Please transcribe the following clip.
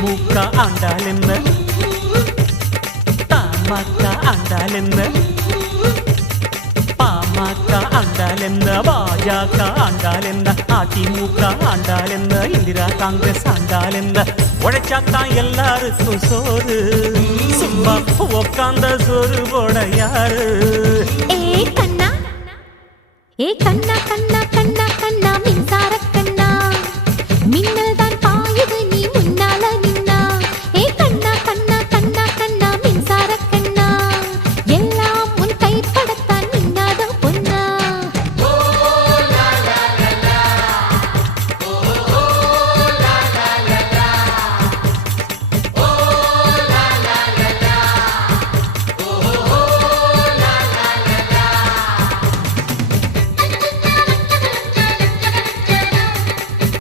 திமுக ஆண்டால் என்ன, தமாக ஆண்டால் என்ன, பாமக ஆண்டால் என்ன, பாஜக ஆண்டால் என்ன, அதிமுக ஆண்டால் என்ன, இந்திரா காங்கிரஸ் ஆண்டால் என்ன, உழைச்சாத்தான் எல்லாருக்கும் சோறு, சும்மா உக்காந்த சோறு போட யாரு? ஏ கண்ணா கண்ணா